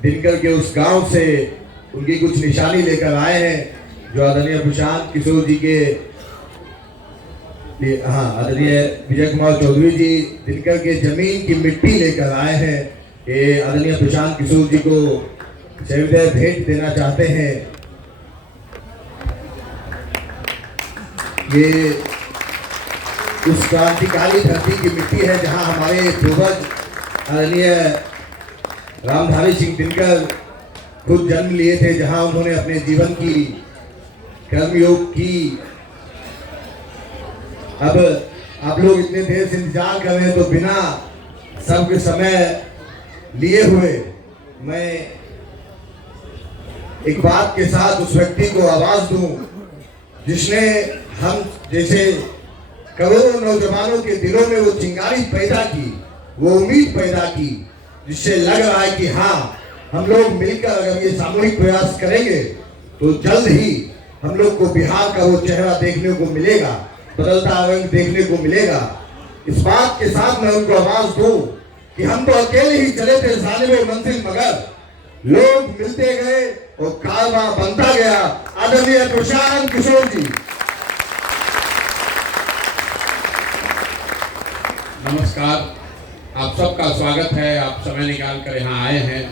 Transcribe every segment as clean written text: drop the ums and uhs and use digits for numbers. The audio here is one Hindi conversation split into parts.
दिनकर के उस गांव से उनकी कुछ निशानी लेकर आए हैं, जो आदरणीय प्रशांत किशोर जी के आदरणीय विजय कुमार चौधरी जी दिनकर के जमीन की मिट्टी लेकर आए हैं। ये आदरणीय प्रशांत किशोर जी को सविदय भेंट देना चाहते हैं। ये उस क्रांतिकारी धरती की मिट्टी है जहां हमारे पूर्वज आदरणीय रामधारी सिंह दिनकर खुद जन्म लिए थे, जहां उन्होंने अपने जीवन की कर्मयोग की। अब आप लोग इतने देर से इंतजार कर रहे हैं, तो बिना सबके समय लिए हुए मैं एक बात के साथ उस व्यक्ति को आवाज दूं जिसने हम जैसे करोड़ों नौजवानों के दिलों में वो चिंगारी पैदा की, वो उम्मीद पैदा की, जिससे लग रहा है कि हाँ, हम लोग मिलकर अगर ये सामूहिक प्रयास करेंगे तो जल्द ही हम लोग को बिहार का वो चेहरा देखने को मिलेगा, बदलता रंग देखने को मिलेगा। इस बात के साथ मैं उनको आवाज दूं कि हम तो अकेले ही चले थे जानिबे मंजिल, मगर लोग मिलते गए और कारवां बनता गया। आदरणीय प्रशांत किशोर जी। नमस्कार, आप सबका स्वागत है। आप समय निकाल कर यहाँ आए हैं,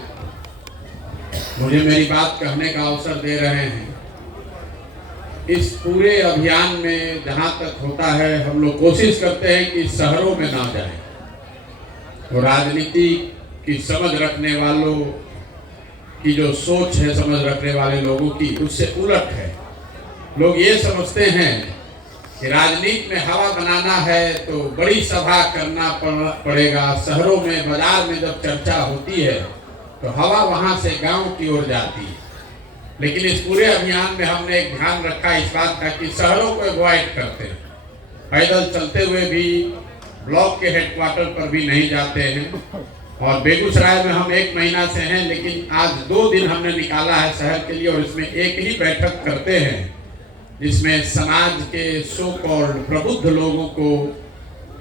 मुझे मेरी बात कहने का अवसर दे रहे हैं। इस पूरे अभियान में जहाँ तक होता है, हम लोग कोशिश करते हैं कि शहरों में ना जाएं, तो राजनीति की समझ रखने वालों की जो सोच है, समझ रखने वाले लोगों की, उससे उलट है। लोग ये समझते हैं कि राजनीति में हवा बनाना है तो बड़ी सभा करना पड़ेगा। शहरों में, बाजार में जब चर्चा होती है तो हवा वहां से गांव की ओर जाती है। लेकिन इस पूरे अभियान में हमने एक ध्यान रखा इस बात का कि शहरों को अवॉइड करते हैं, पैदल चलते हुए भी ब्लॉक के हेडक्वार्टर पर भी नहीं जाते हैं। और बेगूसराय में हम 1 महीना से हैं, लेकिन आज 2 दिन हमने निकाला है शहर के लिए, और इसमें एक ही बैठक करते हैं जिसमें समाज के सो कॉल्ड प्रबुद्ध लोगों को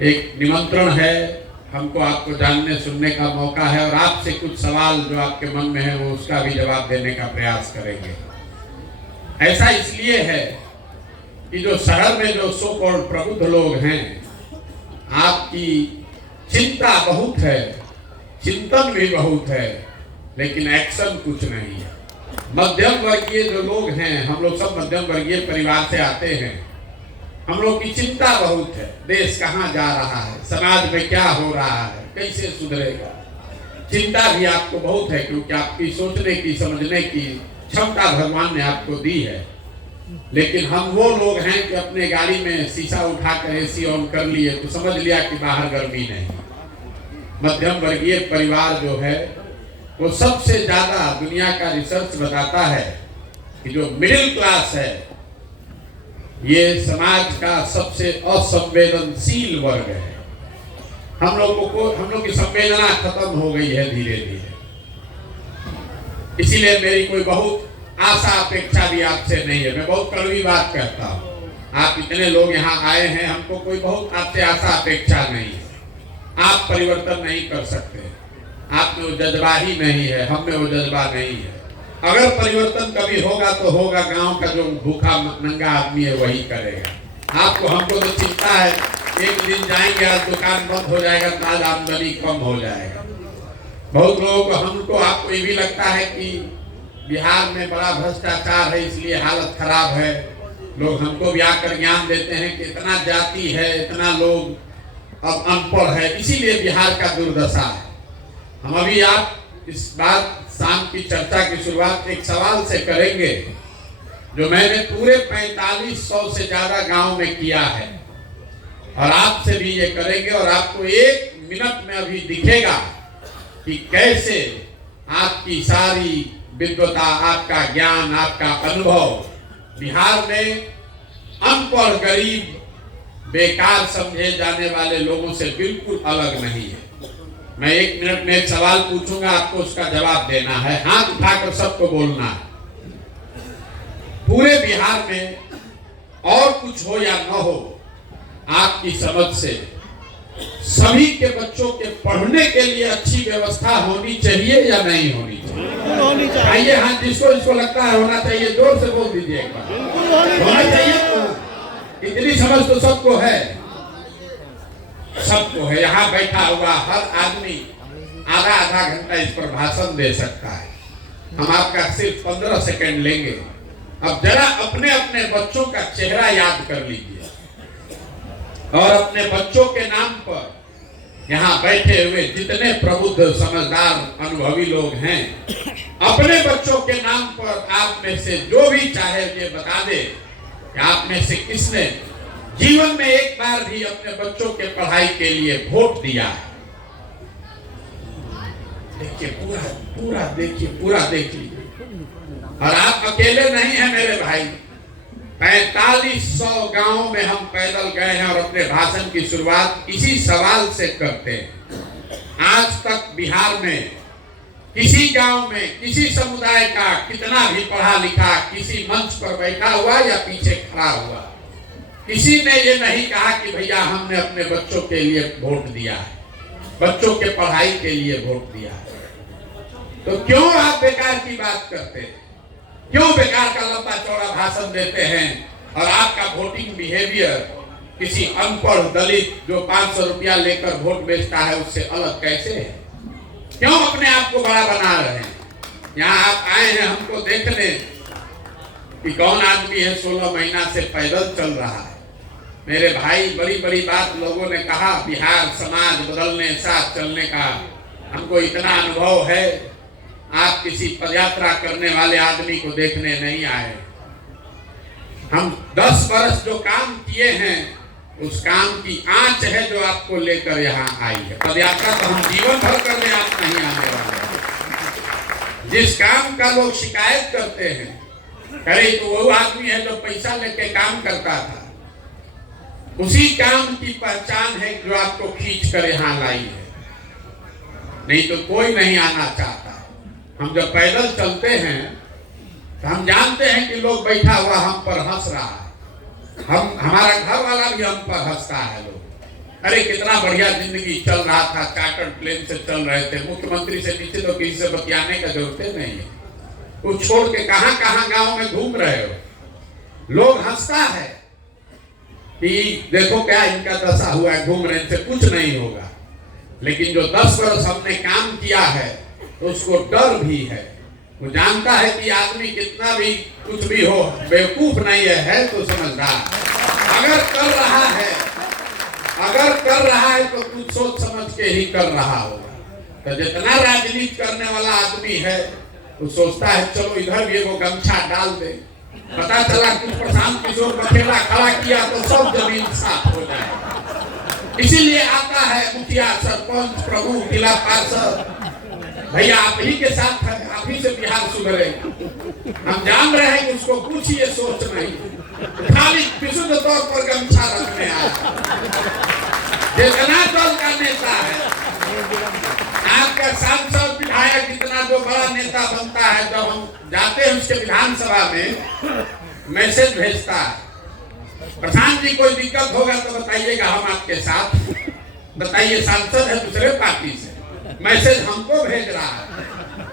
एक निमंत्रण है। हमको आपको जानने सुनने का मौका है, और आपसे कुछ सवाल जो आपके मन में है वो उसका भी जवाब देने का प्रयास करेंगे। ऐसा इसलिए है कि जो शहर में जो सो कॉल्ड प्रबुद्ध लोग हैं, आपकी चिंता बहुत है, चिंतन भी बहुत है, लेकिन एक्शन कुछ नहीं है। मध्यम वर्गीय जो लोग हैं, हम लोग सब मध्यम वर्गीय परिवार से आते हैं, हम लोग की चिंता बहुत है। देश कहाँ जा रहा है, समाज में क्या हो रहा है, कैसे सुधरेगा। चिंता भी आपको बहुत है, क्योंकि आपकी सोचने की, समझने की क्षमता भगवान ने आपको दी है। लेकिन हम वो लोग हैं कि अपने गाड़ी में शीशा उठाकर एसी ऑन कर लिए तो समझ लिया कि बाहर गर्मी नहीं। मध्यम वर्गीय परिवार जो है वो सबसे ज्यादा, दुनिया का रिसर्च बताता है कि जो मिडिल क्लास है ये समाज का सबसे असंवेदनशील वर्ग है। हम लोग की संवेदना खत्म हो गई है धीरे धीरे। इसीलिए मेरी कोई बहुत आशा अपेक्षा भी आपसे नहीं है। मैं बहुत कड़वी बात कहता हूँ, आप इतने लोग यहाँ आए हैं, हमको कोई बहुत आपसे आशा अपेक्षा नहीं है। आप परिवर्तन नहीं कर सकते, आप में वो जज्बा ही नहीं है, हम में वो जज्बा नहीं है। अगर परिवर्तन कभी होगा तो होगा गांव का जो भूखा नंगा आदमी है वही करेगा। आपको, हमको तो चिंता है, एक दिन जाएंगे आज दुकान बंद हो जाएगा तो आज आमदनी कम हो जाएगा। बहुत लोगों को, हमको, आपको ये भी लगता है कि बिहार में बड़ा भ्रष्टाचार है इसलिए हालत खराब है। लोग हमको भी आकर ज्ञान देते हैं कि इतना जाति है, इतना लोग अब अनपढ़ है, इसीलिए बिहार का दुर्दशा है। हम अभी आप इस बात शाम की चर्चा की शुरुआत एक सवाल से करेंगे जो मैंने पूरे 4500 से ज्यादा गांव में किया है, और आपसे भी ये करेंगे। और आपको 1 मिनट में अभी दिखेगा कि कैसे आपकी सारी विद्वता, आपका ज्ञान, आपका अनुभव बिहार में अनपढ़, गरीब, बेकार समझे जाने वाले लोगों से बिल्कुल अलग नहीं है। मैं 1 मिनट में एक सवाल पूछूंगा, आपको उसका जवाब देना है, हाथ उठाकर सबको बोलना है। पूरे बिहार में और कुछ हो या न हो, आपकी समझ से सभी के बच्चों के पढ़ने के लिए अच्छी व्यवस्था होनी चाहिए या नहीं होनी चाहिए? बिल्कुल होनी चाहिए। आइए हाँ, जिसको जिसको लगता है होना चाहिए जोर से बोल दीजिए एक बार। बिल्कुल होनी होना चाहिए। चाहिए। इतनी समझ तो सबको है, सबको है। यहाँ बैठा हुआ हर आदमी आधा आधा घंटा इस पर भाषण दे सकता है। हम आपका सिर्फ 15 सेकंड लेंगे। अब जरा अपने अपने बच्चों का चेहरा याद कर लीजिए और अपने बच्चों के नाम पर यहाँ बैठे हुए जितने प्रबुद्ध समझदार अनुभवी लोग हैं, अपने बच्चों के नाम पर आप में से जो भी चाहे ये बता दे कि आप में से किसने जीवन में एक बार भी अपने बच्चों के पढ़ाई के लिए वोट दिया है। देखिए पूरा पूरा देखिए, पूरा देख लीजिए। और आप अकेले नहीं हैं मेरे भाई, 4500 गांव में हम पैदल गए हैं और अपने भाषण की शुरुआत इसी सवाल से करते हैं। आज तक बिहार में किसी गांव में किसी समुदाय का कितना भी पढ़ा लिखा किसी मंच पर बैठा हुआ या पीछे खड़ा हुआ, किसी ने ये नहीं कहा कि भैया हमने अपने बच्चों के लिए वोट दिया है, बच्चों के पढ़ाई के लिए वोट दिया है। तो क्यों आप बेकार की बात करते हैं? क्यों बेकार का लंबा चौड़ा भाषण देते हैं? और आपका वोटिंग बिहेवियर किसी अनपढ़ दलित जो 500 रुपया लेकर वोट बेचता है उससे अलग कैसे है? क्यों अपने आप को बड़ा बना रहे हैं? यहाँ आप आए हैं हमको देखने कि कौन आदमी है 16 महीना से पैदल चल रहा है। मेरे भाई, बड़ी बड़ी बात लोगों ने कहा, बिहार समाज बदलने साथ चलने का हमको इतना अनुभव है। आप किसी पदयात्रा करने वाले आदमी को देखने नहीं आए। हम 10 वर्ष जो काम किए हैं उस काम की आंच है जो आपको लेकर यहाँ आई है। पदयात्रा तो हम जीवन भर करने आप नहीं आने वाले। जिस काम का लोग शिकायत करते हैं, अरे तो वो आदमी है जो पैसा लेके काम करता था, उसी काम की पहचान है जो आपको खींच कर यहाँ लाई है। नहीं तो कोई नहीं आना चाहता। हम जब पैदल चलते हैं तो हम जानते हैं कि लोग बैठा हुआ हम पर हंस रहा है, हमारा घर वाला भी हम पर हंसता है। लोग अरे कितना बढ़िया जिंदगी चल रहा था, चार्टर्ड प्लेन से चल रहे थे, मुख्यमंत्री से नीचे तो किसी से बतियाने का जरूरत नहीं है, कुछ छोड़ के कहां कहां गांव में घूम रहे हो। लोग हंसता है कि देखो क्या इनका दशा हुआ है, घूम रहे से कुछ नहीं होगा। लेकिन जो 10 वर्ष हमने काम किया है तो उसको डर भी है। वो जानता है कि आदमी कितना भी कुछ भी हो बेवकूफ नहीं है तो समझदार। अगर कर रहा है तो कुछ सोच समझ के ही कर रहा होगा। तो जितना राजनीति करने वाला आदमी है वो सोचता है चलो इधर भी वो गमछा डाल दे, पता चला कुछ प्रशांत किशोर बखेड़ा खड़ा किया तो सब जमीन साफ हो जाए। इसीलिए आता है मुखिया, सरपंच, प्रमुख, जिला पार्षद, भैया आप ही के साथ है, आप ही से बिहार सुधरेगा। हम जान रहे हैं कि उसको कुछ ये सोच नहीं, खाली विशुद्ध तौर पर गमछा रखने आया। जितना दल का नेता है, आपका सांसद विधायक इतना जो बड़ा नेता बनता है, जब हम जाते हैं उसके विधानसभा में मैसेज भेजता है, प्रधान जी कोई दिक्कत होगा तो बताइएगा, हम आपके साथ। बताइए, सांसद है दूसरे पार्टी से, मैसेज हमको भेज रहा है।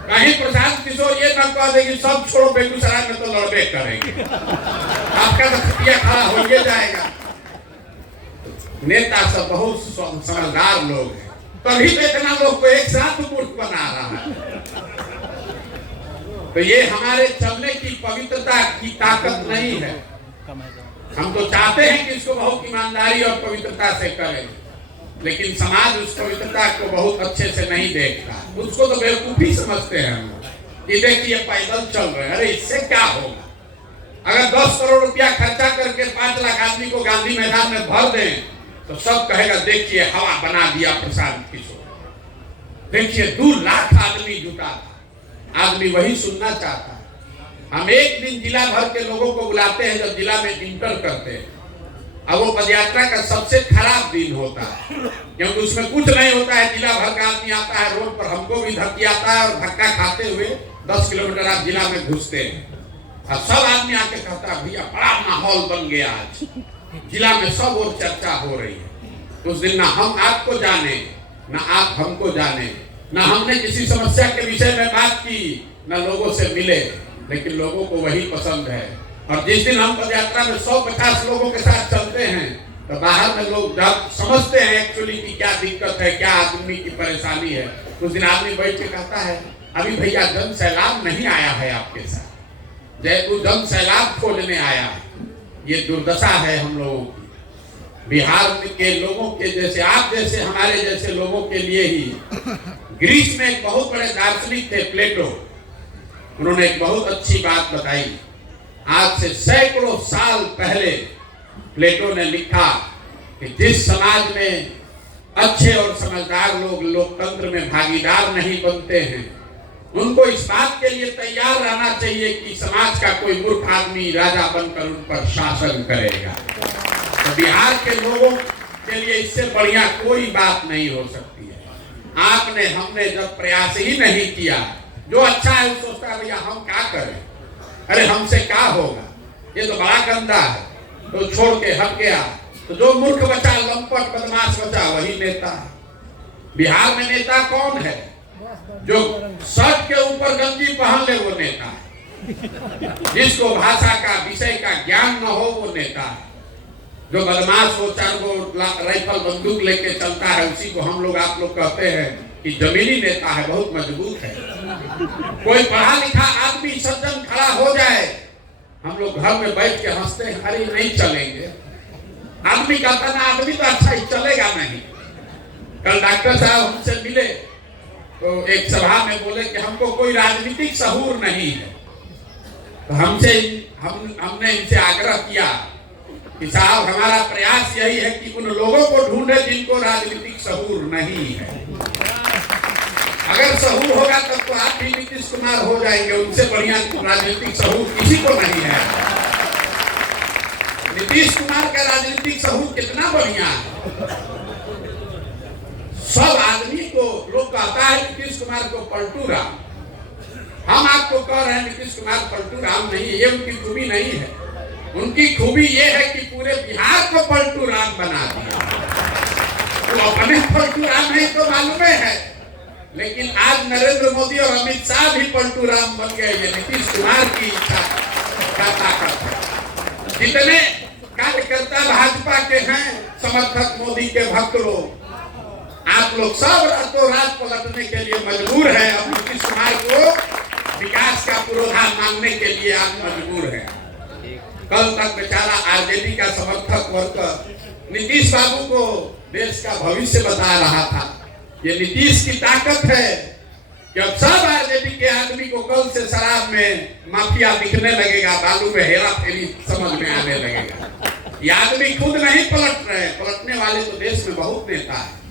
कहीं प्रशांत किशोर ये ना कह देगी सब छोड़ो बेगूसराय में तो लड़बे करेंगे, आपका तो खटिया खड़ा हो जाएगा। नेता सब बहुत समझदार लोग हैं, तभी तो इतना लोग को एक साथ मूर्ख बना रहा है। तो ये हमारे चलने की पवित्रता की ताकत नहीं है। हम तो चाहते हैं कि इसको बहुत ईमानदारी और पवित्रता से करें, लेकिन समाज उस पवित्रता को बहुत अच्छे से नहीं देखता, उसको तो बेवकूफी समझते हैं हम कि देखिए पैदल चल रहे हैं, अरे इससे क्या होगा? अगर 10 करोड़ रुपया खर्चा करके 5 लाख आदमी को गांधी मैदान में भर दें तो सब कहेगा देखिए हवा बना दिया प्रशांत किशोर, देखिए 2 लाख आदमी जुटा था। आदमी वही सुनना चाहता है। हम एक दिन जिला भर के लोगों को बुलाते हैं जब जिला में इंटर करते हैं, अब वो पदयात्रा का सबसे खराब दिन होता है, क्योंकि उसमें कुछ नहीं होता है। जिला भर का आदमी आता है रोड पर, हमको भी धक्की आता है और धक्का खाते हुए 10 किलोमीटर आप जिला में घुसते हैं और सब आदमी आके कहता है भैया बड़ा माहौल बन गया, आज जिला में सब और चर्चा हो रही है। उस दिन ना हम आपको जाने ना आप हमको जाने, न हमने किसी समस्या के विषय में बात की, न लोगों से मिले, लेकिन लोगों को वही पसंद है। और जिस दिन हम पदयात्रा में 150 लोगों के साथ चलते हैं तो बाहर में लोग जब समझते हैं एक्चुअली कि क्या दिक्कत है, क्या आदमी की परेशानी है। उस दिन आदमी बैठ के कहता है अभी भैया जन सैलाब नहीं आया है आपके साथ, जयपुर जन सैलाब खोजने आया है। ये दुर्दशा है हम लोगों की। बिहार के लोगों के जैसे, आप जैसे, हमारे जैसे लोगों के लिए ही ग्रीस में एक बहुत बड़े दार्शनिक थे प्लेटो, उन्होंने एक बहुत अच्छी बात बताई। आज से सैकड़ों साल पहले प्लेटो ने लिखा कि जिस समाज में अच्छे और समझदार लोग लोकतंत्र में भागीदार नहीं बनते हैं, उनको इस बात के लिए तैयार रहना चाहिए कि समाज का कोई मूर्ख आदमी राजा बनकर उन पर शासन करेगा। तो बिहार के लोगों के लिए इससे बढ़िया कोई बात नहीं हो सकती है। आपने, हमने जब प्रयास ही नहीं किया, जो अच्छा है वो सोचता है भैया हम क्या करें, अरे हमसे क्या होगा, ये तो बड़ा गंदा है, तो छोड़ के हट गया। तो जो मूर्ख बचा, लंपट बदमाश बचा, वही नेता है। बिहार में नेता कौन है? जो शर्ट के ऊपर गंजी पहन ले वो नेता है। जिसको भाषा का, विषय का ज्ञान न हो वो नेता है। जो बदमाश हो, 4 गो राइफल बंदूक लेके चलता है, उसी को हम लोग, आप लोग कहते हैं कि जमीनी नेता है, बहुत मजबूत है। कोई पढ़ा लिखा आदमी सज्जन खड़ा हो जाए, हम लोग घर में बैठ के हंसते हैं, अरे नहीं चलेंगे। आदमी कहता ना आदमी तो अच्छा ही चलेगा नहीं। कल डॉक्टर साहब हमसे मिले तो एक सभा में बोले कि हमको कोई राजनीतिक सहूर नहीं है। तो हमने इनसे आग्रह किया कि साहब हमारा प्रयास यही है कि उन लोगों को ढूंढे जिनको राजनीतिक सहूर नहीं है। अगर सहूर होगा तब तो आप भी नीतीश कुमार हो जाएंगे, उनसे बढ़िया राजनीतिक सहूर किसी को नहीं है। नीतीश कुमार का राजनीतिक सहूर कितना बढ़िया है। सब आदमी को लोग कहता है नीतीश कुमार को पलटू राम। हम आपको कह रहे हैं नीतीश कुमार पलटू राम नहीं है, ये उनकी खूबी नहीं है। उनकी खूबी ये है कि पूरे बिहार को पलटू राम बना दिया। तो अपने पलटू राम नहीं तो मालूम है, लेकिन आज नरेंद्र मोदी और अमित शाह भी पलटू राम बन गए। ये नीतीश कुमार की इच्छा का ताकत है। जितने कार्यकर्ता भाजपा के हैं, समर्थक मोदी के भक्त लोग, आप लोग सब रातों रात पलटने के लिए मजबूर हैं। अब नीतीश कुमार को विकास का पूर्वाधार मानने के लिए आप मजबूर हैं। कल तक बेचारा आरजेडी का समर्थक वर्ग नीतीश बाबू को देश का भविष्य बता रहा था। ये नीतीश की ताकत है कि अब सब आरजेडी के आदमी को कल से शराब में माफिया दिखने लगेगा, बालू में हेरा फेरी समझ में आने लगेगा। ये आदमी खुद नहीं पलट रहे, पलटने वाले तो देश में बहुत नेता है।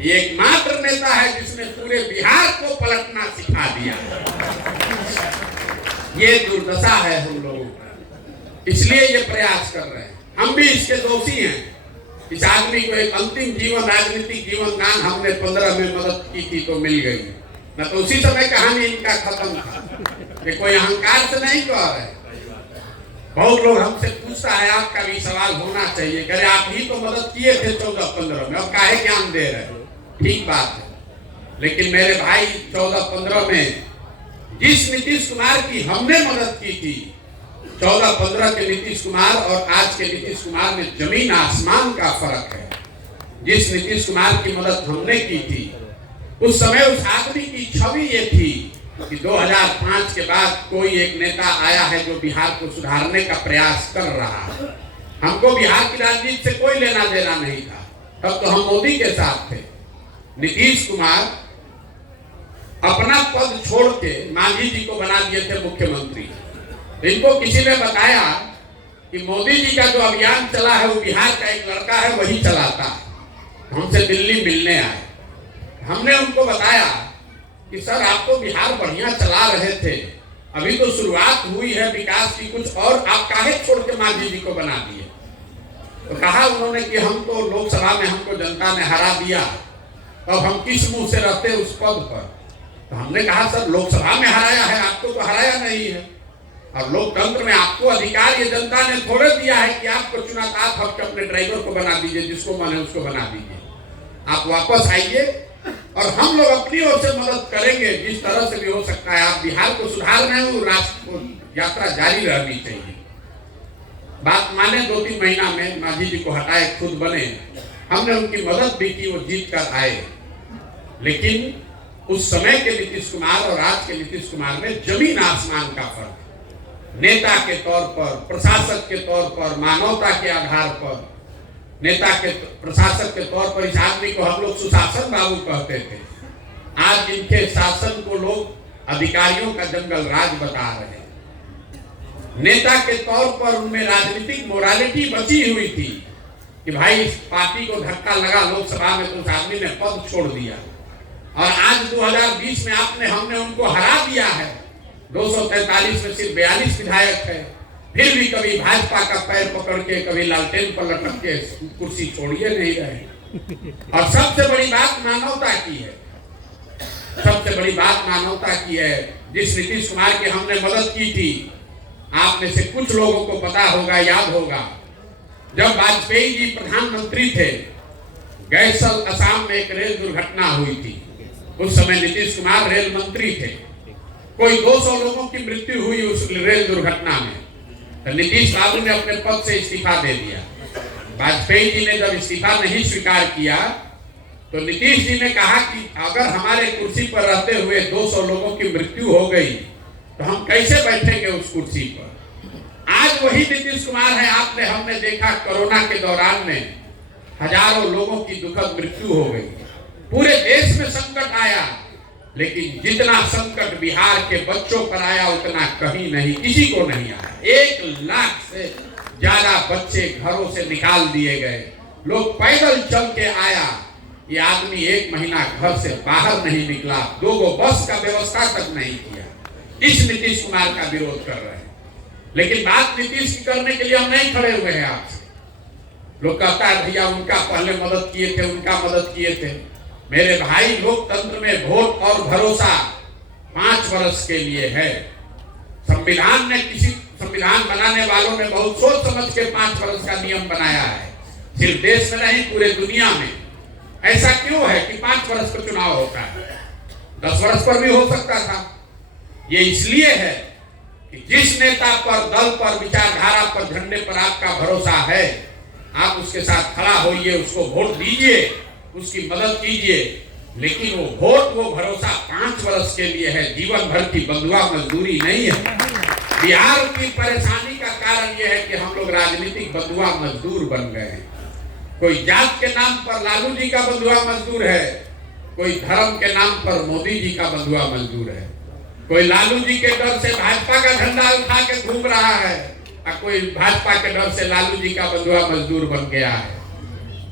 ये एकमात्र नेता है जिसने पूरे बिहार को पलटना सिखा दिया। ये दुर्दशा है हम लोगों का, इसलिए ये प्रयास कर रहे हैं। हम भी इसके दोषी हैं। इस आदमी को एक अंतिम जीवन, राजनीतिक जीवन दान हमने 15 में मदद की थी तो मिल गई, न तो उसी समय कहानी इनका खत्म था। कि कोई अहंकार से नहीं कह रहे। बहुत लोग हमसे पूछता है, आपका भी सवाल होना चाहिए, अरे आप ही तो मदद किए थे 14-15 में, अब काहे ज्ञान दे रहे? ठीक बात है, लेकिन मेरे भाई 14-15 में जिस नीतीश कुमार की हमने मदद की थी, 14-15 के नीतीश कुमार और आज के नीतीश कुमार में जमीन आसमान का फर्क है। जिस नीतीश कुमार की मदद हमने की थी, उस समय उस आदमी की छवि ये थी कि 2005 के बाद कोई एक नेता आया है जो बिहार को सुधारने का प्रयास कर रहा है। हमको बिहार की राजनीति से कोई लेना देना नहीं था, तब तो हम मोदी के साथ थे। नीतीश कुमार अपना पद छोड़ के मांझी जी को बना दिए थे मुख्यमंत्री। इनको किसी ने बताया कि मोदी जी का जो अभियान चला है वो बिहार का एक लड़का है वही चलाता है। हमसे दिल्ली मिलने आए, हमने उनको बताया कि सर आप तो बिहार बढ़िया चला रहे थे, अभी तो शुरुआत हुई है विकास की कुछ, और आप काहे छोड़ के मांझी जी को बना दिए? तो कहा उन्होंने कि हम तो लोकसभा में हमको जनता ने हरा दिया, अब हम किस मुंह से रहते उस पद पर। तो हमने कहा सर लोकसभा में हराया है, आपको तो हराया नहीं है, और लोकतंत्र में आपको अधिकार ये जनता ने थोड़े दिया है कि आपको चुना था, आप अपने ड्राइवर को बना दीजिए, जिसको माने उसको बना दीजिए। आप वापस आइए और हम लोग अपनी ओर से मदद करेंगे जिस तरह से भी हो सकता है। आप बिहार को सुधार रहे हो, राष्ट्र को यात्रा जारी रहनी चाहिए। बात माने 2-3 महीना में मांझी जी को हटाए, खुद बने, हमने उनकी मदद भी की, वो जीत कर आए। लेकिन उस समय के नीतीश कुमार और आज के नीतीश कुमार में जमीन आसमान का फर्क है। नेता के तौर पर, प्रशासक के तौर पर, मानवता के आधार पर, नेता के प्रशासक के तौर पर इस आदमी को हम लोग सुशासन बाबू कहते थे। आज इनके शासन को लोग अधिकारियों का जंगल राज बता रहे हैं। नेता के तौर पर उनमें राजनीतिक मोरालिटी बची हुई थी कि भाई इस पार्टी को धक्का लगा लोकसभा में तो उस आदमी ने पद छोड़ दिया। और आज 2020 में हमने उनको हरा दिया है। 243 में सिर्फ 42 विधायक है, फिर भी कभी भाजपा का पैर पकड़ के, कभी लालटेन पर लटक के कुर्सी छोड़िए नहीं रहे। और सबसे बड़ी बात मानवता की है, सबसे बड़ी बात मानवता की है। जिस नीतीश कुमार की हमने मदद की थी, आप में से कुछ लोगों को पता होगा, याद होगा, जब वाजपेयी जी प्रधानमंत्री थे, गैसल असम में एक रेल दुर्घटना हुई थी। उस समय नीतीश कुमार रेल मंत्री थे। कोई 200 लोगों की मृत्यु हुई उस रेल दुर्घटना में, तो नीतीश बाबू ने अपने पद से इस्तीफा दे दिया। वाजपेयी जी ने जब इस्तीफा नहीं स्वीकार किया तो नीतीश जी ने कहा कि अगर हमारे कुर्सी पर रहते हुए 200 लोगों की मृत्यु हो गई तो हम कैसे बैठेंगे उस कुर्सी पर। आज वही नीतीश कुमार है। हमने देखा कोरोना के दौरान में हजारों लोगों की दुखद मृत्यु हो गई, पूरे देश में संकट आया, लेकिन जितना संकट बिहार के बच्चों पर आया उतना कहीं नहीं, किसी को नहीं आया। 1 लाख से ज्यादा बच्चे घरों से निकाल दिए गए, लोग पैदल चल के आया। ये आदमी 1 महीना घर से बाहर नहीं निकला, 2 बस का व्यवस्था तक नहीं किया। इस नीतीश कुमार का विरोध कर रहे हैं। लेकिन बात नीतीश की करने के लिए हम नहीं खड़े हुए हैं आपसे। लोग कहता है भैया उनका पहले मदद किए थे, उनका मदद किए थे। मेरे भाई, लोकतंत्र में वोट और भरोसा 5 वर्ष के लिए है। संविधान बनाने वालों ने बहुत सोच समझ के 5 वर्ष का नियम बनाया है, सिर्फ देश में नहीं पूरे दुनिया में। ऐसा क्यों है कि 5 वर्ष पर चुनाव होता है? 10 वर्ष पर भी हो सकता था। ये इसलिए है कि जिस नेता पर, दल पर, विचारधारा पर, झंडे पर आपका भरोसा है, आप उसके साथ खड़ा होइए, उसको वोट दीजिए, उसकी मदद कीजिए। लेकिन वो वोट, वो भरोसा 5 वर्ष के लिए है, जीवन भर की बंधुआ मजदूरी नहीं है। बिहार की परेशानी का कारण यह है कि हम लोग राजनीतिक बंधुआ मजदूर बन गए हैं। कोई जात के नाम पर लालू जी का बंधुआ मजदूर है, कोई धर्म के नाम पर मोदी जी का बंधुआ मजदूर है, कोई लालू जी के डर से भाजपा का झंडा उठा के घूम रहा है, और कोई भाजपा के डर से लालू जी का बंधुआ मजदूर बन गया है।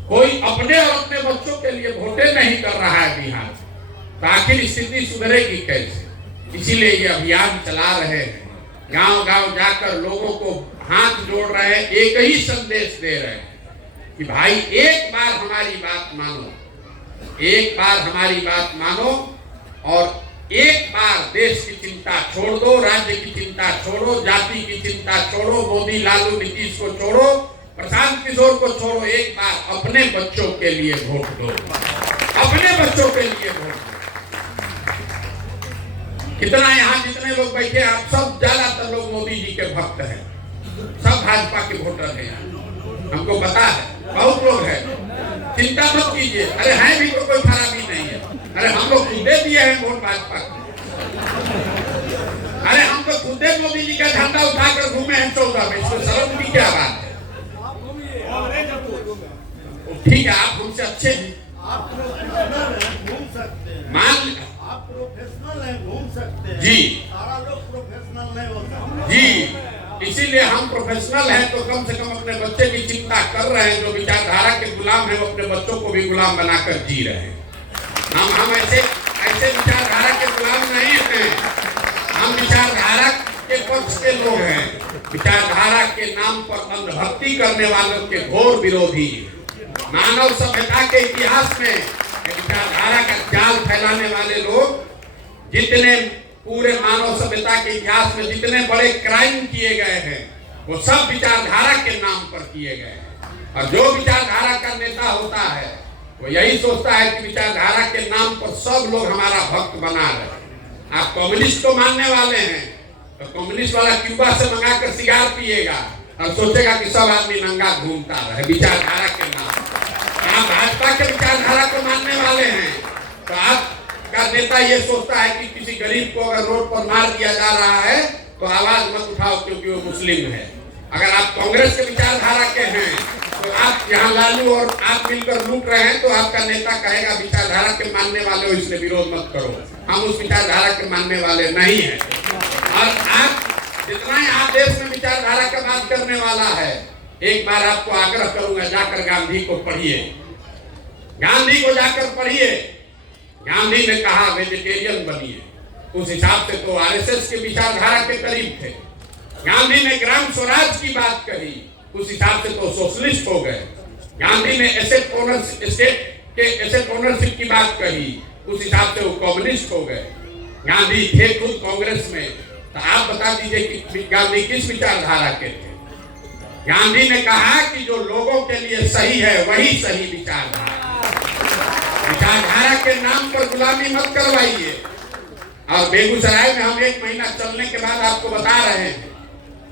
कोई अपने और अपने बच्चों के लिए वोटें नहीं कर रहा है बिहार। तो आखिर स्थिति सुधरेगी कैसे? इसीलिए ये अभियान चला रहे हैं, गांव गांव जाकर लोगों को हाथ जोड़ रहे हैं, एक ही संदेश दे रहे हैं कि भाई एक बार हमारी बात मानो, एक बार हमारी बात मानो, और एक बार देश की चिंता छोड़ दो, राज्य की चिंता छोड़ो, जाति की चिंता छोड़ो, मोदी लालू नीतीश को छोड़ो, प्रशांत किशोर को छोड़ो, एक बार अपने बच्चों के लिए वोट दो, अपने बच्चों के लिए वोट दो। कितना यहाँ जितने लोग बैठे, आप सब ज्यादातर लोग मोदी जी के भक्त हैं, सब भाजपा के वोटर हैं, हमको पता है, बहुत लोग हैं। चिंता मत कीजिए, अरे हैं भी तो कोई खराबी नहीं है। अरे हम लोग खुदे दिए हैं वोट भाजपा को, अरे हम तो खुदे मोदी जी का झंडा उठाकर घूमे हैं 14 में, इसमें शर्म की क्या बात है? ठीक है, आप हमसे अच्छे हैं, आप घूम सकते हैं, आप प्रोफेशनल हैं, घूम सकते हैं जी, सारा लोग प्रोफेशनल नहीं होता जी। इसीलिए हम प्रोफेशनल हैं तो कम से कम अपने बच्चे की चिंता कर रहे हैं। जो विचारधारा के गुलाम हैं वो अपने बच्चों को भी गुलाम बनाकर जी रहे हैं। हम ऐसे विचारधारा के गुलाम नहीं हैं, हम विचारधारा के पक्ष के लोग हैं। विचारधारा के नाम पर अंधभक्ति करने वालों के घोर विरोधी। मानव सभ्यता के इतिहास में विचारधारा का जाल फैलाने वाले लोग, जितने पूरे मानव सभ्यता के इतिहास में जितने बड़े क्राइम किए गए हैं वो सब विचारधारा के नाम पर किए गए हैं। और जो विचारधारा का नेता होता है वो यही सोचता है कि विचारधारा के नाम पर सब लोग हमारा भक्त बना रहे। आप कम्युनिस्ट को मानने वाले हैं तो कम्युनिस्ट वाला क्यूबा से मंगा कर सिगार पिएगा और सोचेगा कि सब आदमी नंगा घूमता रहे विचारधारा के नाम। आप भाजपा के विचारधारा को मानने वाले हैं तो आपका नेता ये सोचता है कि किसी गरीब को अगर रोड पर मार दिया जा रहा है तो आवाज मत उठाओ क्योंकि वो मुस्लिम है। अगर आप कांग्रेस के विचारधारा के हैं तो आप यहाँ लालू और आप मिलकर लूट रहे हैं तो आपका नेता कहेगा विचारधारा के मानने वाले हो इसलिए विरोध मत करो, हम उस विचारधारा के मानने वाले नहीं हैं। और आप जितना ही आप देश में विचारधारा का बात करने वाला है, एक बार आपको आग्रह करूंगा जाकर गांधी को पढ़िए, गांधी को जाकर पढ़िए। गांधी ने कहा वेजिटेरियन बनिए, उस हिसाब से तो आरएसएस के विचारधारा के करीब थे। गांधी ने ग्राम स्वराज की बात कही, उस हिसाब से तो सोशलिस्ट हो गए। गांधी ने एसेट ओनरशिप की बात कही, उस हिसाब से वो कम्युनिस्ट हो गए। गांधी थे खुद कांग्रेस में, तो आप बता दीजिए कि गांधी किस विचारधारा के थे। गांधी ने कहा कि जो लोगों के लिए सही है वही सही विचारधारा। विचारधारा के नाम पर गुलामी मत करवाइए। और बेगूसराय में हम 1 महीना चलने के बाद आपको बता रहे हैं,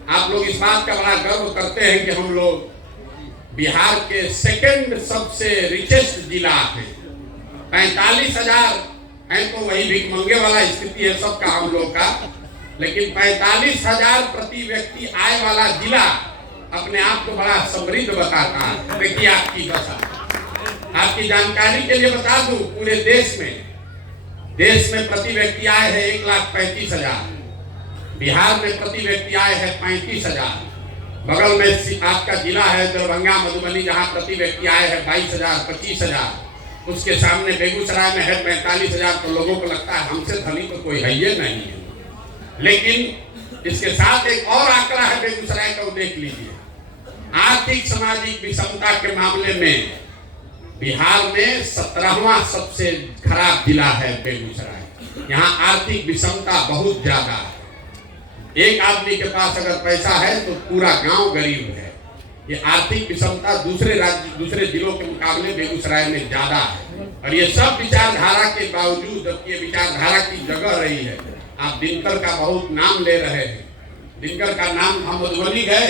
आप लोग इस बात का बड़ा गर्व करते हैं कि हम लोग बिहार के सेकंड सबसे रिचेस्ट जिला हैं। 45,000 है तो वही भिखमंगे वाला स्थिति है सबका हम लोग का, लेकिन 45,000 प्रति व्यक्ति आय वाला जिला अपने आप को बड़ा समृद्ध बताता है। देखिए आपकी दशा, आपकी जानकारी के लिए बता दूं, पूरे देश में प्रति व्यक्ति आय है 1,35,000। बिहार में प्रति व्यक्ति आय है 35,000। बगल में आपका जिला है दरभंगा मधुबनी जहाँ प्रति व्यक्ति आय है 22,000 25,000। उसके सामने बेगूसराय में है 45,000। तो लोगों को लगता है हमसे धनी तो कोई है ही नहीं है। लेकिन इसके साथ एक और आंकड़ा है बेगूसराय का, वो देख लीजिए। आर्थिक सामाजिक विषमता के मामले में बिहार में 17वां सबसे खराब जिला है बेगूसराय। यहाँ आर्थिक विषमता बहुत ज्यादा है। एक आदमी के पास अगर पैसा है तो पूरा गांव गरीब है। ये आर्थिक विषमता दूसरे जिलों के मुकाबले बेगूसराय में ज्यादा है। और ये सब विचारधारा के बावजूद, जबकि ये विचारधारा की जगह रही है। आप दिनकर का बहुत नाम ले रहे हैं। दिनकर का नाम हम मधुबनी गए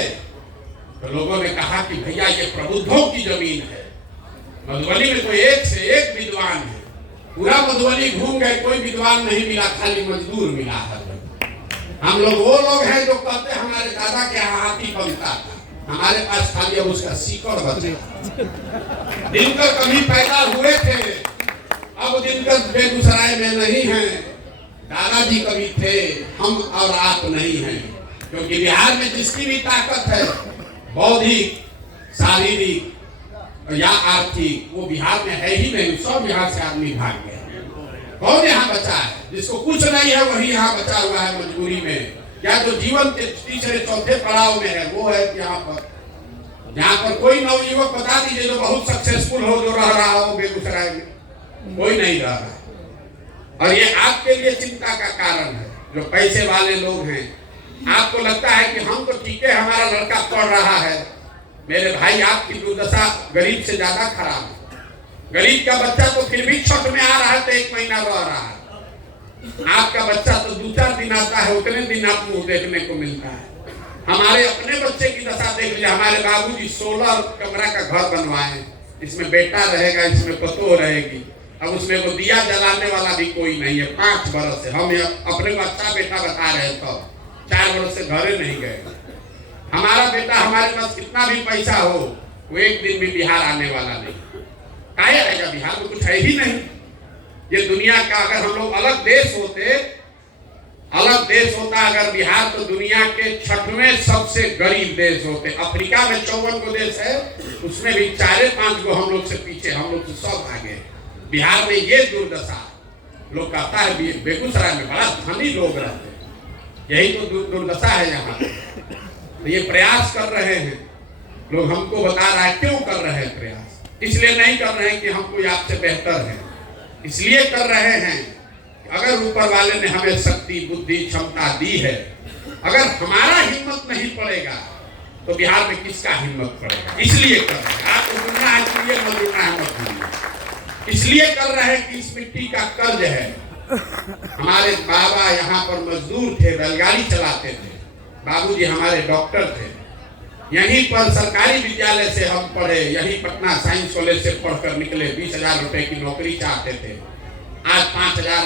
तो लोगों ने कहा कि भैया ये प्रबुद्धों की जमीन है। मधुबनी में कोई एक से एक विद्वान है। पूरा मधुबनी घूम गए, कोई विद्वान नहीं मिला, खाली मजदूर मिला है। हम लोग वो लोग हैं जो कहते हैं हमारे दादा के हाथी बनता था, हमारे पास खाली अब उसका सीकर बचा। दिनकर कभी पैदा हुए थे, अब दिनकर बेगूसराय में नहीं है। दादाजी कभी थे, हम और आप नहीं हैं। क्योंकि बिहार में जिसकी भी ताकत है, बौद्धिक, शारीरिक या आर्थिक, वो बिहार में है ही नहीं। सब बिहार से आदमी भाग गए। कौन यहाँ बचा है? जिसको कुछ नहीं है वही यहाँ बचा हुआ है मजबूरी में, या जो जीवन के तीसरे चौथे पड़ाव में है वो है यहाँ पर कोई नवयुवक बता दीजिए जो बहुत सक्सेसफुल हो, जो रह रहा हो बेगूसराय में, कोई नहीं रह रहा। और ये आपके लिए चिंता का कारण है। जो पैसे वाले लोग हैं, आपको लगता है कि हम तो ठीक है, हमारा लड़का पढ़ रहा है। मेरे भाई, आपकी दुर्दशा गरीब से ज्यादा खराब है। गरीब का बच्चा तो फिर भी छठ में आ रहा है तो 1 महीना रह रहा है। आपका बच्चा तो 2-4 दिन आता है, उतने दिन आप मुंह देखने को मिलता है। हमारे अपने बच्चे की दशा देख लीजिए। हमारे बाबूजी 16 कमरा का घर बनवाए, इसमें बेटा रहेगा, इसमें पतोह रहेगी। अब उसमें वो दिया जलाने वाला भी कोई नहीं है। 5 बरस से हम अपने को अच्छा बेटा बता रहे तो 4 बरस से घरे नहीं गए। हमारा बेटा, हमारे पास कितना भी पैसा हो, वो एक दिन भी बिहार आने वाला नहीं। काहे आएगा? बिहार में कुछ है ही नहीं। ये दुनिया का, अगर हम लोग अलग देश होता अगर बिहार, तो दुनिया के 6वें सबसे गरीब देश होते। अफ्रीका में 54 गो देश है, उसमें भी 4-5 गो हम लोग से पीछे, हम लोग से सब आगे। बिहार में ये दुर्दशा। लोग कहता है बेगूसराय में बड़ा धनी लोग रहते हैं, यही तो दुर्दशा है यहाँ। तो ये प्रयास कर रहे हैं लोग, हमको बता रहा है क्यों कर रहे हैं प्रयास। इसलिए नहीं कर रहे हैं कि हम कोई आपसे बेहतर है, इसलिए कर रहे हैं कि अगर ऊपर वाले ने हमें शक्ति, बुद्धि, क्षमता दी है, अगर हमारा हिम्मत नहीं पड़ेगा तो बिहार में किसका हिम्मत पड़ेगा। इसलिए कर रहे हैं। आपको सुनना है, मत सुनिए। इसलिए कर रहे हैं कि इस मिट्टी का कर्ज है। हमारे बाबा यहाँ पर मजदूर थे, बैलगाड़ी चलाते थे, बाबूजी हमारे डॉक्टर थे, यहीं पर सरकारी विद्यालय से हम पढ़े, यहीं पटना साइंस कॉलेज से पढ़कर निकले, 20,000 रुपए की नौकरी चाहते थे। आज 5,000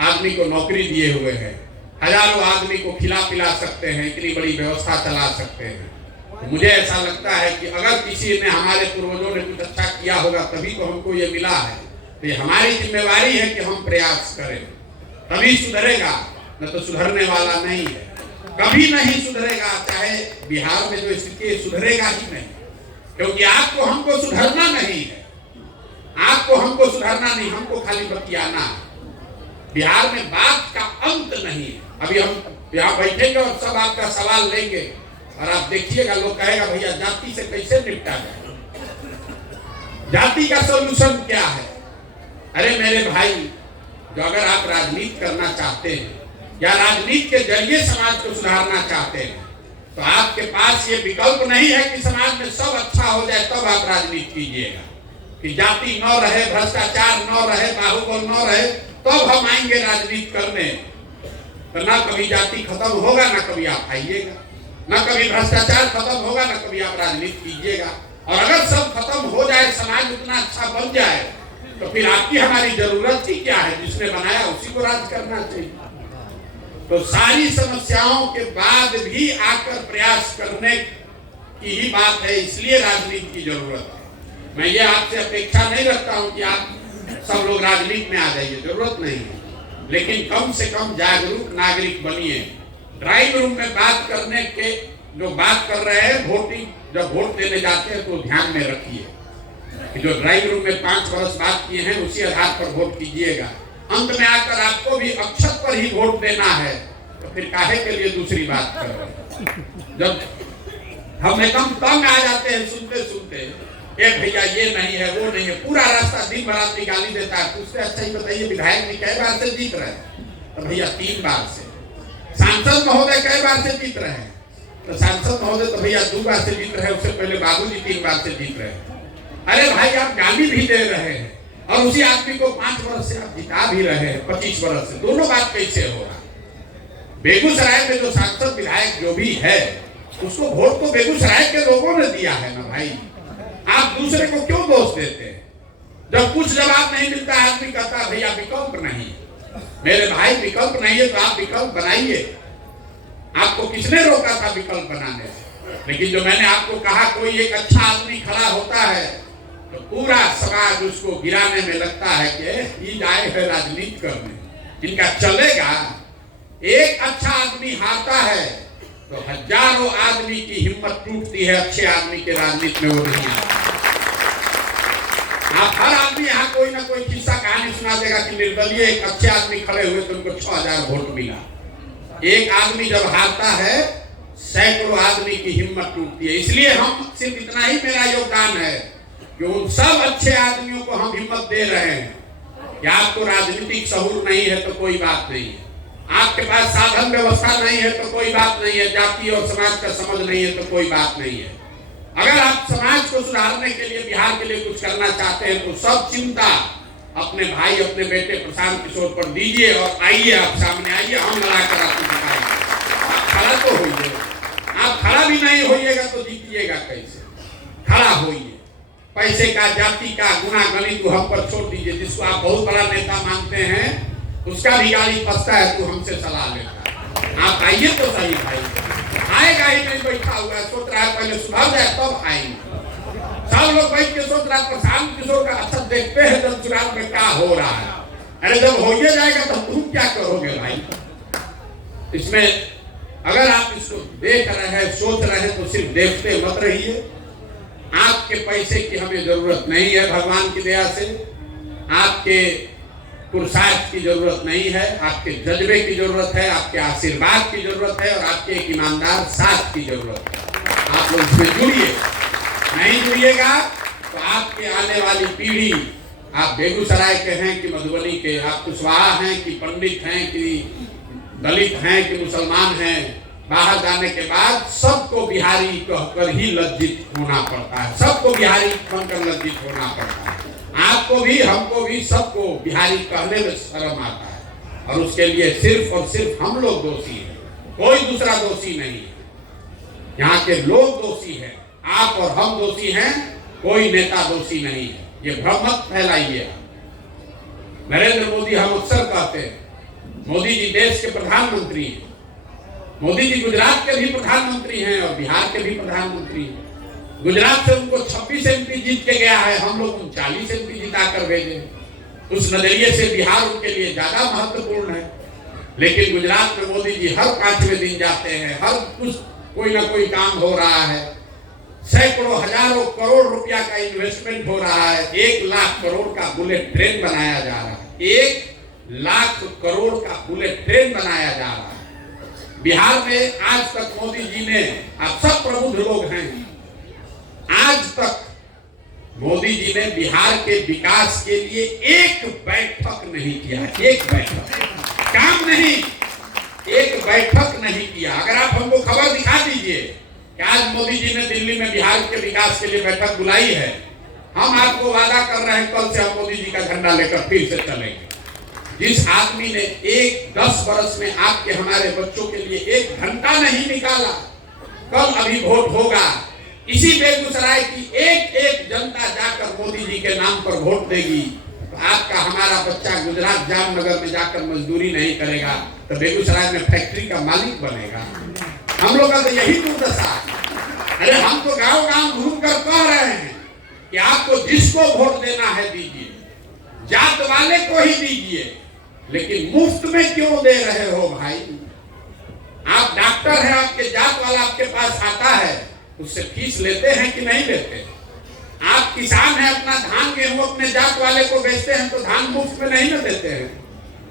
आदमी को नौकरी दिए हुए हैं, हजारों आदमी को खिला पिला सकते हैं, इतनी बड़ी व्यवस्था चला सकते हैं। तो मुझे ऐसा लगता है कि अगर किसी ने, हमारे पूर्वजों ने कुछ अच्छा किया होगा तभी तो हमको ये मिला है, तो ये हमारी जिम्मेवारी है कि हम प्रयास करें, तभी सुधरेगा, न तो सुधरने वाला नहीं है, कभी नहीं सुधरेगा। चाहे बिहार में जो स्थिति है सुधरेगा ही नहीं, क्योंकि आपको हमको सुधरना नहीं है, आपको हमको सुधरना नहीं, हमको खाली बतियाना है। बिहार में बात का अंत नहीं है। अभी हम यहाँ बैठेंगे और सब आपका सवाल लेंगे और आप देखिएगा, लोग कहेगा भैया जाति से कैसे निपटा जाए, जाति का सॉल्यूशन क्या है। अरे मेरे भाई, जो अगर आप राजनीति करना चाहते हैं या राजनीति के जरिए समाज को सुधारना चाहते हैं, तो आपके पास ये विकल्प नहीं है कि समाज में सब अच्छा हो जाए तब आप राजनीति कीजिएगा, कि जाति न रहे, भ्रष्टाचार न रहे, बाहुबल न रहे, तब हम आएंगे राजनीति करने। तो ना कभी जाति खत्म होगा, ना कभी आप आइएगा, ना कभी भ्रष्टाचार खत्म होगा, ना कभी आप राजनीति कीजिएगा। और अगर सब खत्म हो जाए, समाज उतना अच्छा बन जाए, तो फिर आपकी हमारी जरूरत ही क्या है। जिसने बनाया उसी को राज करना चाहिए। तो सारी समस्याओं के बाद भी आकर प्रयास करने की ही बात है, इसलिए राजनीति की जरूरत है। मैं ये आपसे अपेक्षा नहीं रखता हूं कि आप सब लोग राजनीति में आ जाइए, जरूरत नहीं है, लेकिन कम से कम जागरूक नागरिक बनिए। ड्राइंग रूम में बात करने के जो बात कर रहे हैं, वोटिंग जब वोट देने जाते हैं तो ध्यान में रखिए कि जो ड्राइंग रूम में 5 वर्ष बात किए हैं उसी आधार पर वोट कीजिएगा। अंत में आकर आपको भी अक्षत पर ही वोट देना है, तो फिर काहे के लिए दूसरी बात कर रहे हैं। जब हम एकदम तंग आ जाते हैं सुनते सुनते, एक भैया ये नहीं है, वो नहीं है, पूरा रास्ता दिन भर आदमी गाली देता है, उससे अच्छा ही बताइए विधायक ने कई बार से जीत रहे हैं, तो भैया 3 बार से। सांसद महोदय कई बार से जीत रहे हैं, तो सांसद महोदय तो भैया 2 बार से जीत रहे हैं, उससे पहले बाबूजी 3 बार से जीत रहे हैं। अरे भाई, आप गाली भी दे रहे हैं और उसी आदमी को 5 वर्ष से आप जिता भी रहे हैं, 25 वर्ष से, दोनों बात कैसे हो रहा। बेगूसराय में जो सांसद विधायक जो भी है, उसको वोट तो बेगूसराय के लोगों ने दिया है ना भाई। आप दूसरे को क्यों दोष देते हैं? जब कुछ जवाब नहीं मिलता है, आदमी कहता है भैया विकल्प नहीं। मेरे भाई, विकल्प नहीं है तो आप विकल्प बनाइए। आपको किसने रोका था विकल्प बनाने से? लेकिन जो मैंने आपको कहा, कोई एक अच्छा आदमी खड़ा होता है तो पूरा समाज उसको गिराने में लगता है कि ये आए है राजनीति करने, इनका चलेगा। एक अच्छा आदमी हारता है तो हजारों आदमी की हिम्मत टूटती है, अच्छे आदमी के राजनीति में वो नहीं आता। आप हर आदमी यहाँ कोई ना कोई किस्सा कहानी सुना देगा कि निर्दलीय एक अच्छे आदमी खड़े हुए तो उनको 6,000 वोट मिला। एक आदमी जब हारता है, सैकड़ों आदमी की हिम्मत टूटती है। इसलिए हम सिर्फ इतना ही मेरा योगदान है कि उन सब अच्छे आदमियों को हम हिम्मत दे रहे हैं कि आपको राजनीतिक शऊर नहीं है तो कोई बात नहीं है, आपके पास साधन व्यवस्था नहीं है तो कोई बात नहीं है, जाति और समाज का समझ नहीं है तो कोई बात नहीं है। अगर आप समाज को सुधारने के लिए, बिहार के लिए कुछ करना चाहते हैं तो सब चिंता अपने भाई, अपने बेटे प्रशांत किशोर पर दीजिए और आइए, आप सामने आइए, हम लड़ाकर आपको जिताएंगे। आप खड़ा तो होइए, आप खड़ा भी नहीं होइएगा तो जीतिएगा कैसे? खड़ा होइए। पैसे का, जाति का गुना गणित को हम पर छोड़ दीजिए। जिसको आप बहुत बड़ा नेता मानते हैं, उसका भी गाली फंसता है तो हमसे सलाह लेता है। आप आइए तो सही भाई, आएगा ही नहीं, बैठा हुआ है, सोच रहा है पहले सुधर जाए तब आएंगे। सब लोग बैठ के सोच रहा है प्रशांत किशोर का अच्छा देखते हैं जब चुनाव में क्या हो रहा है। अरे जब हो जाएगा तो तुम क्या करोगे भाई? इसमें अगर आप इसको देख रहे हैं, सोच रहे हैं, तो सिर्फ देखते मत रहिए। आपके पैसे की हमें जरूरत नहीं है, भगवान की दया से आपके पुरुषार्थ की जरूरत नहीं है, आपके जज्बे की जरूरत है, आपके आशीर्वाद की जरूरत है और आपके एक ईमानदार साथ की जरूरत है। आप लोग इसमें जुड़िए। नहीं जुड़िएगा तो आपके आने वाली पीढ़ी, आप बेगूसराय के हैं कि मधुबनी के, आप कुशवाहा हैं कि पंडित हैं कि दलित हैं कि मुसलमान हैं, बाहर जाने के बाद सबको बिहारी कहकर ही लज्जित होना पड़ता है, सबको बिहारी बनकर लज्जित होना पड़ता है। आप आपको भी, हमको भी, सबको बिहारी कहने में शर्म आता है, और उसके लिए सिर्फ और सिर्फ हम लोग दोषी हैं, कोई दूसरा दोषी नहीं है। यहाँ के लोग दोषी हैं, आप और हम दोषी हैं, कोई नेता दोषी नहीं है। ये भ्रम मत फैलाइए। नरेंद्र मोदी, हम अक्सर कहते हैं, मोदी जी देश के प्रधानमंत्री हैं। मोदी जी गुजरात के भी प्रधानमंत्री हैं और बिहार के भी प्रधानमंत्री हैं। गुजरात से उनको 26 MP जीत के गया है, हम लोग 39 MP जिता कर भेजे। उस नजरिए से बिहार उनके लिए ज्यादा महत्वपूर्ण है। लेकिन गुजरात में मोदी जी हर 5वें दिन जाते हैं, हर कुछ कोई ना कोई काम हो रहा है, सैकड़ों हजारों करोड़ रुपया का इन्वेस्टमेंट हो रहा है, 1 लाख करोड़ का बुलेट ट्रेन बनाया जा रहा है, 1 लाख करोड़ का बुलेट ट्रेन बनाया जा रहा है। बिहार में आज तक मोदी जी ने, आप सब प्रबुद्ध लोग हैं, आज तक मोदी जी ने बिहार के विकास के लिए एक बैठक नहीं किया, एक बैठक, काम नहीं, एक बैठक नहीं किया। अगर आप हमको खबर दिखा दीजिए कि आज मोदी जी ने दिल्ली में बिहार के विकास के लिए बैठक बुलाई है, हम आपको वादा कर रहे हैं कल से हम मोदी जी का झंडा लेकर फिर से चलेंगे। जिस आदमी ने 10 वर्ष में आपके हमारे बच्चों के लिए 1 घंटा नहीं निकाला, कल अभी वोट होगा, इसी बेगूसराय की एक जनता जाकर मोदी जी के नाम पर वोट देगी, तो आपका हमारा बच्चा गुजरात जामनगर में जाकर मजदूरी नहीं करेगा, तो बेगूसराय में फैक्ट्री का मालिक बनेगा। हम लोग का तो यही दुर्दशा है। अरे हम तो गांव गांव घूम कर कह रहे हैं कि आपको जिसको वोट देना है दीजिए, जात वाले को ही दीजिए, लेकिन मुफ्त में क्यों दे रहे हो भाई? आप डॉक्टर हैं, आपके जात वाला आपके पास आता है, उससे फीस लेते हैं कि नहीं लेते? आप किसान हैं, अपना धान गेहूं अपने जात वाले को बेचते हैं, तो धान मुफ्त में नहीं ना देते हैं?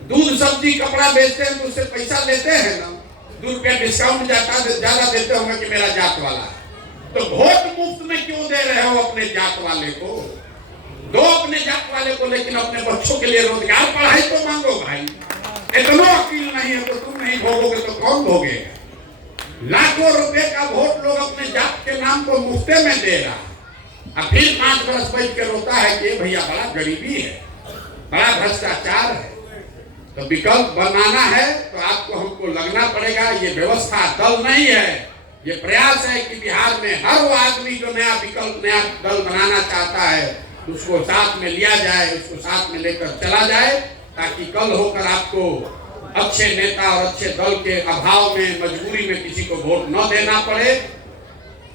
दूध सब्जी कपड़ा बेचते हैं तो उससे पैसा लेते हैं ना, 2 रुपया डिस्काउंट ज्यादा देते होंगे कि मेरा जात वाला है। तो वोट मुफ्त में क्यों दे रहे हो अपने जात वाले को? दो अपने जात वाले को, लेकिन अपने बच्चों के लिए रोजगार, पढ़ाई तो मांगो भाई। इतना अकील नहीं है तो तुम नहीं भोगोगे तो कौन भोगेगा? लाखों रुपए का वोट लोग अपने जात के नाम को मुफ्ते में दे रहा, और फिर 5 वर्ष बैठ के रोता है कि भैया बड़ा गरीबी है, बड़ा भ्रष्टाचार है। तो विकल्प बनाना है तो आपको हमको लगना पड़ेगा। ये व्यवस्था दल नहीं है, ये प्रयास है कि बिहार में हर वो आदमी जो नया विकल्प, नया दल बनाना चाहता है, उसको साथ में लिया जाए, उसको साथ में लेकर चला जाए, ताकि कल होकर आपको अच्छे नेता और अच्छे दल के अभाव में, मजबूरी में किसी को वोट न देना पड़े।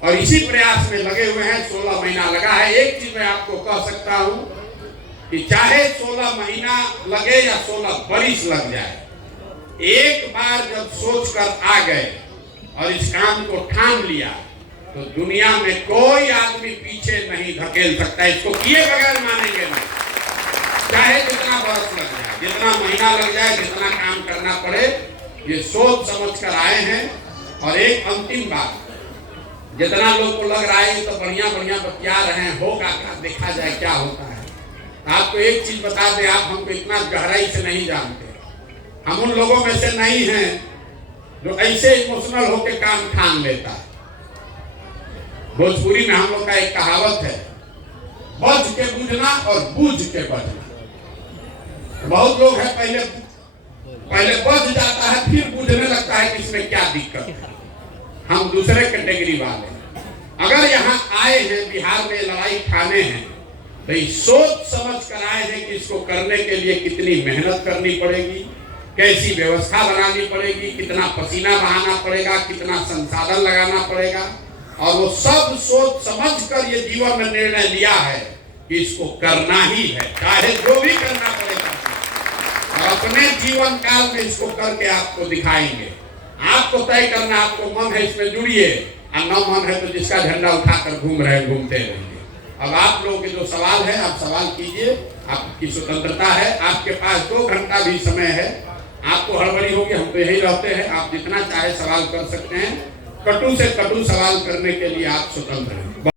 और इसी प्रयास में लगे हुए हैं। 16 महीना लगा है। एक चीज मैं आपको कह सकता हूं कि चाहे 16 महीना लगे या 16 बरिस लग जाए, एक बार जब सोच कर आ गए और इस काम को ठान लिया, तो दुनिया में कोई आदमी पीछे नहीं धकेल सकता। इसको किए बगैर मानेंगे नहीं, चाहे जितना बरस लग जाए, जितना महीना लग जाए, जितना काम करना पड़े। ये सोच समझ कर आए हैं। और एक अंतिम बात, जितना लोग को लग रहा है तो बढ़िया बढ़िया बतिया रहे हैं, होगा क्या, देखा जाए क्या होता है। आपको एक चीज बता दें, आप हमको इतना गहराई से नहीं जानते। हम उन लोगों में से नहीं हैं जो ऐसे इमोशनल होकर काम ठान लेता है। भोजपुरी में हम लोग का एक कहावत है, बज के बुझना और बूझ के बजना। बहुत लोग हैं पहले बज जाता है, फिर बुझने लगता है कि इसमें क्या दिक्कत है। हम दूसरे कैटेगरी वाले। अगर यहाँ आए हैं, बिहार में लड़ाई ठाने हैं, तो सोच समझ कर आए हैं कि इसको करने के लिए कितनी मेहनत करनी पड़ेगी, कैसी व्यवस्था बनानी पड़ेगी, कितना पसीना बहाना पड़ेगा, कितना संसाधन लगाना पड़ेगा। और वो सब सोच समझ कर ये जीवन में निर्णय लिया है कि इसको करना ही है, चाहे जो भी करना पड़ेगा। और अपने जीवन काल में इसको करके आपको दिखाएंगे। आपको तय करना, आपको मन है इसमें जुड़िए, और न मन है तो जिसका झंडा उठाकर घूम रहे घूमते रहेंगे। अब आप लोगों के जो सवाल है, आप सवाल कीजिए। आपकी स्वतंत्रता है, आपके पास 2 घंटा भी समय है। आपको हड़बड़ी होगी, हम तो यही रहते हैं, आप जितना चाहे सवाल कर सकते हैं। कटु से कटु सवाल करने के लिए आप स्वतंत्र हैं।